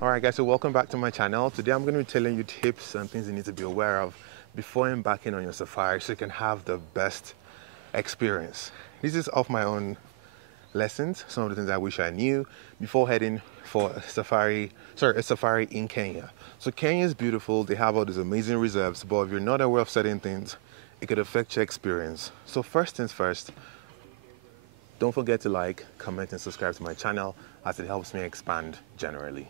Alright guys, so welcome back to my channel. Today I'm going to be telling you tips and things you need to be aware of before embarking on your safari so you can have the best experience. This is off my own lessons, some of the things I wish I knew before heading for a safari in Kenya. So Kenya is beautiful, they have all these amazing reserves, but if you're not aware of certain things, it could affect your experience. So first things first, don't forget to like, comment and subscribe to my channel as it helps me expand generally.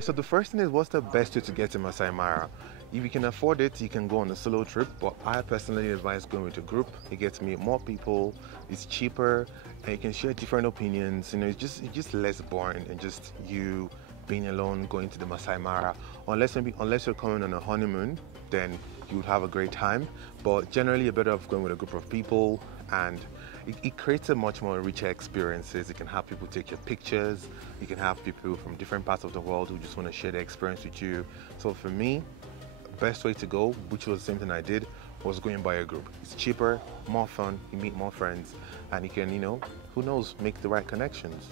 So the first thing is, what's the best way to get to Masai Mara? If you can afford it, you can go on a solo trip, but I personally advise going with a group. You get to meet more people, it's cheaper, and you can share different opinions. You know, it's just less boring than just you being alone going to the Masai Mara. Unless you're coming on a honeymoon, then you would have a great time. But generally, you're better off going with a group of people, and it creates a much more richer experiences. You can have people take your pictures. You can have people from different parts of the world who just want to share their experience with you. So for me, best way to go, which was the same thing I did, was going by a group. It's cheaper, more fun, you meet more friends, and you can, who knows, make the right connections.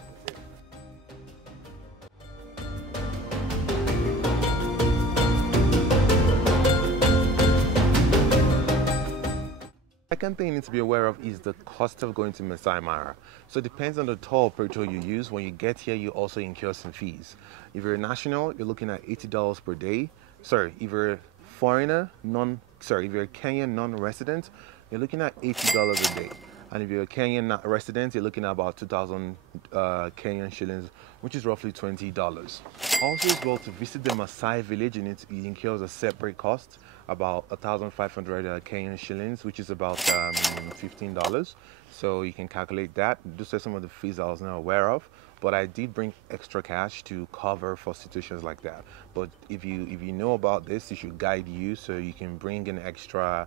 Second thing you need to be aware of is the cost of going to Masai Mara. So it depends on the tour operator you use. When you get here, you also incur some fees. If you're a national, you're looking at $80 per day. Sorry, if you're a foreigner, if you're a Kenyan non-resident, you're looking at $80 a day. And if you're a Kenyan resident, you're looking at about 2,000 Kenyan shillings, which is roughly $20. Also as well, to visit the Masai village, it incurs a separate cost, about 1,500 Kenyan shillings, which is about $15. So you can calculate that. Those are some of the fees I was not aware of, but I did bring extra cash to cover for situations like that. But if you know about this, it should guide you, so you can bring in extra,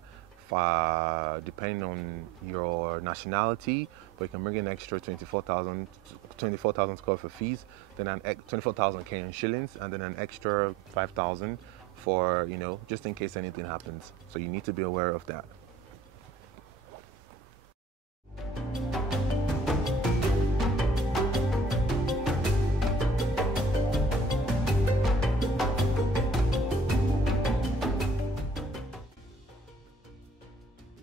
depending on your nationality, but you can bring in extra 24,000 for fees, then 24,000 Kenyan shillings, and then an extra 5,000 for, just in case anything happens. So you need to be aware of that.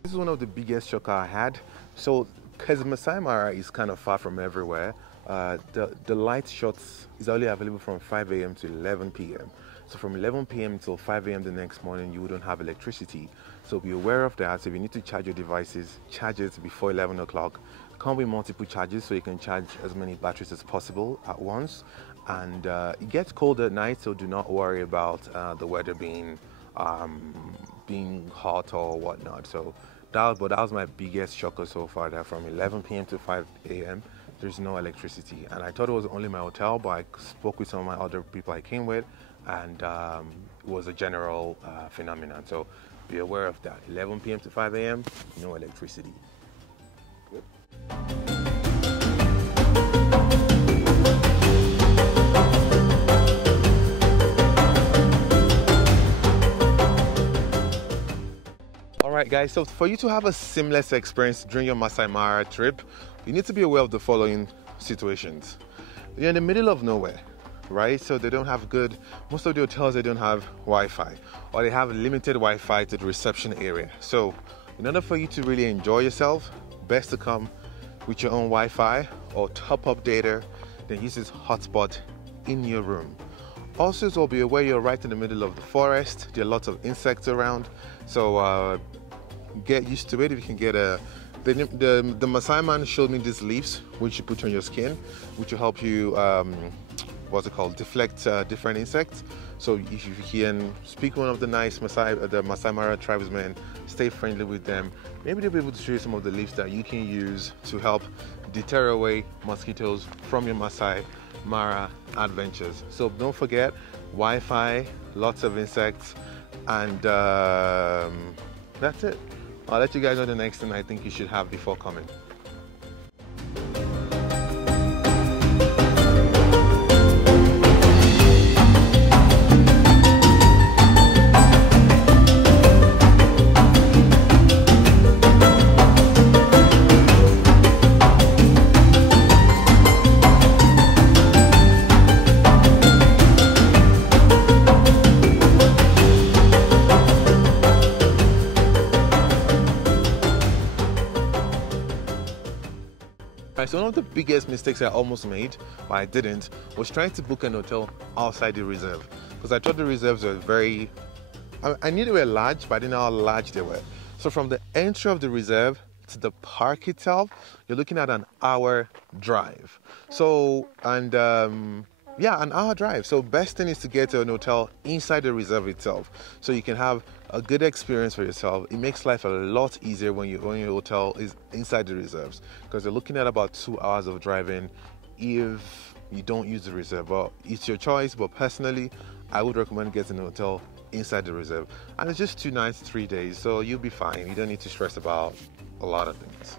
This is one of the biggest shocker I had. So, because Masai Mara is kind of far from everywhere, the light shots is only available from 5 a.m. to 11 p.m. So from 11 p.m. until 5 a.m. the next morning, you wouldn't have electricity. So be aware of that. So if you need to charge your devices, charge it before 11 o'clock. Come with multiple charges so you can charge as many batteries as possible at once. And it gets cold at night, so do not worry about the weather being hot or whatnot. So that was my biggest shocker so far, that from 11 p.m. to 5 a.m. there's no electricity. And I thought it was only my hotel, but I spoke with some of my other people I came with, and it was a general phenomenon. So be aware of that. 11 p.m. to 5 a.m. no electricity. Yep. Alright guys, so for you to have a seamless experience during your Masai Mara trip, you need to be aware of the following situations. You're in the middle of nowhere, right? So they don't have most of the hotels, they don't have Wi-Fi, or they have limited Wi-Fi to the reception area. So in order for you to really enjoy yourself, best to come with your own Wi-Fi or top up data, then use this hotspot in your room. Also, so be aware you're right in the middle of the forest. There are lots of insects around, so get used to it. If you can get the Masai man showed me these leaves which you put on your skin, which will help you deflect different insects. So if you can speak one of the Masai Mara tribesmen, stay friendly with them. Maybe they'll be able to show you some of the leaves that you can use to help deter away mosquitoes from your Masai Mara adventures. So don't forget, Wi-Fi, lots of insects, and that's it. I'll let you guys know the next thing I think you should have before coming. one of the biggest mistakes I almost made, but I didn't, was trying to book an hotel outside the reserve. Because I thought the reserves were I knew they were large, but I didn't know how large they were. So from the entry of the reserve to the park itself, you're looking at an hour drive. So, and yeah, an hour drive. So best thing is to get to an hotel inside the reserve itself, so you can have a good experience for yourself. It makes life a lot easier when your hotel is inside the reserves, because you're looking at about 2 hours of driving if you don't use the reserve. Well, it's your choice, but personally, I would recommend getting a hotel inside the reserve. And it's just 2 nights, 3 days, so you'll be fine. You don't need to stress about a lot of things.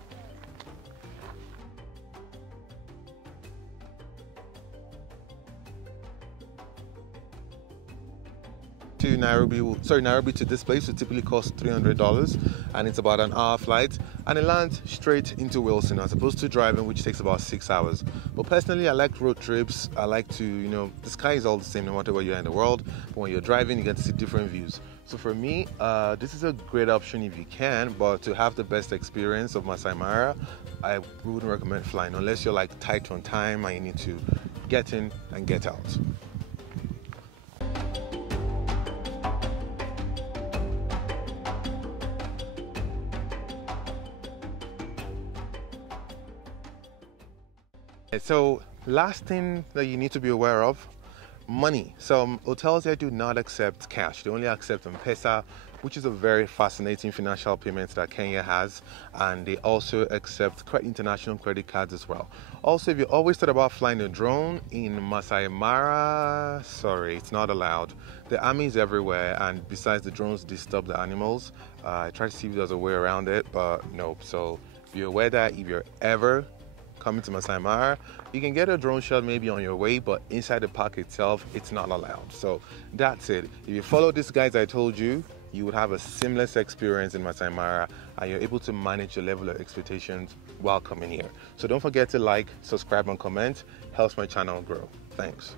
To Nairobi to this place would typically cost $300, and it's about an hour flight, and it lands straight into Wilson as opposed to driving, which takes about 6 hours. But personally, I like road trips. I like to, the sky is all the same no matter where you're in the world, but when you're driving, you get to see different views. So for me, this is a great option if you can, but to have the best experience of Masai Mara, I wouldn't recommend flying unless you're like tight on time and you need to get in and get out. So last thing that you need to be aware of, money. Some hotels here do not accept cash. They only accept M-Pesa, which is a very fascinating financial payment that Kenya has, and they also accept international credit cards as well. Also, if you always thought about flying a drone in Masai Mara, sorry, it's not allowed. The army is everywhere, and besides, the drones disturb the animals. I tried to see if there's a way around it, but no. So be aware that if you're ever coming to Masai Mara, you can get a drone shot maybe on your way, but inside the park itself, it's not allowed. So that's it. If you follow these guides I told you, you would have a seamless experience in Masai Mara, and you're able to manage your level of expectations while coming here. So don't forget to like, subscribe, and comment. Helps my channel grow. Thanks.